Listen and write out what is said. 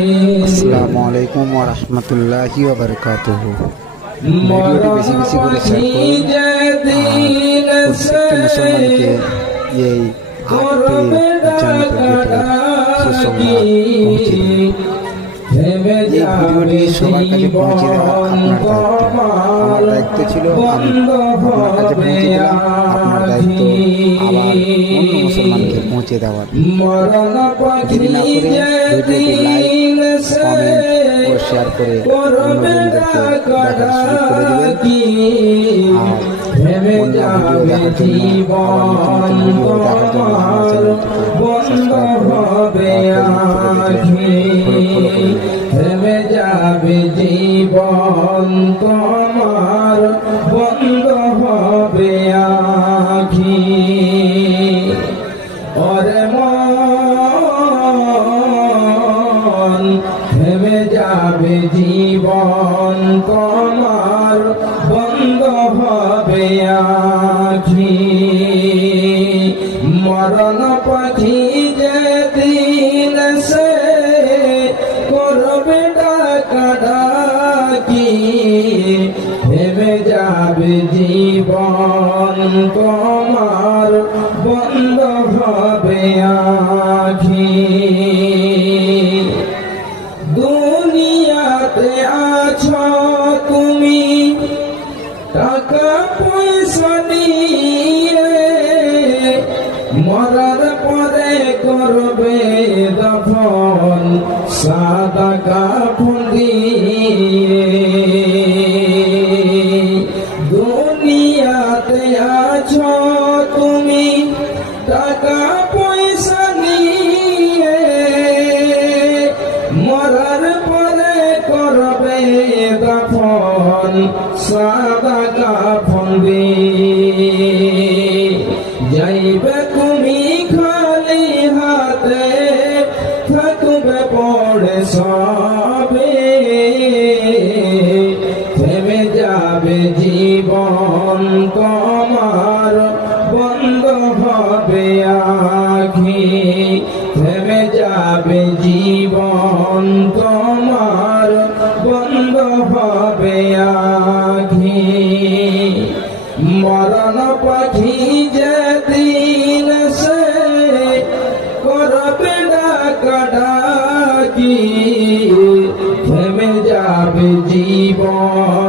আসসালামু আলাইকুম ওয়া রাহমাতুল্লাহি ওয়া বারাকাতুহু। ভিডিওটি বেশি বেশি করে শেয়ার করুন আর প্রত্যেকটি মুসলমানকে এই 8টি জান্নাতের গেটের সুসংবাদ পৌঁছে দিন। এই ভিডিওটি সবার কাছে পৌঁছে দেওয়া আপনার দায়িত্ব। আমার দায়িত্ব ছিল আমি আপনার কাছে পৌঁছে দিলাম, আপনার দায়িত্ব আবার অন্য মুসলমানকে পৌঁছে দেওয়ার। দেরি না করে ভিডিওটি লাইক, কমেন্ট ও শেয়ার করে অন্যজনদেরকে দেখার সুযোগ করে দেবেন। আর অন্য ভিডিও দেখার জন্য আবার নতুন নতুন ভিডিও দেখার জন্য আমার চ্যানেলটিকে সাবস্ক্রাইব করুন, থেমে যাবে জীবন তোমার, বন্ধ হবে আখি। ওরে মন, থেমে যাবে জীবন তোমার, বন্ধ হবে আখি। মরণ পাখি যেদিন সে করবে ডাকাডাকি, থেমে যাবে জীবন তোমার, বন্ধ হবে আখি। দুনিয়াতে আছো তুমি টাকা পয়সা নিয়ে, মরার পরে করবে দফন সাদা কাফন দিয়ে। দুনিয়াতে আছো তুমি টাকা পয়সা নিয়ে, মরার পরে করবে দফন সাদা কাফন দিয়ে। যাইবে তুমি খালি হাতে, থাকবে পড়ে সবে, থেমে যাবে জীবন তোমার, বন্ধ হবে আখি। থেমে যাবে জীবন তোমার, বন্ধ হবে আখি। মরণ পাখি যেদিন সে করবে ডাকাডাকি, থেমে যাবে জীবন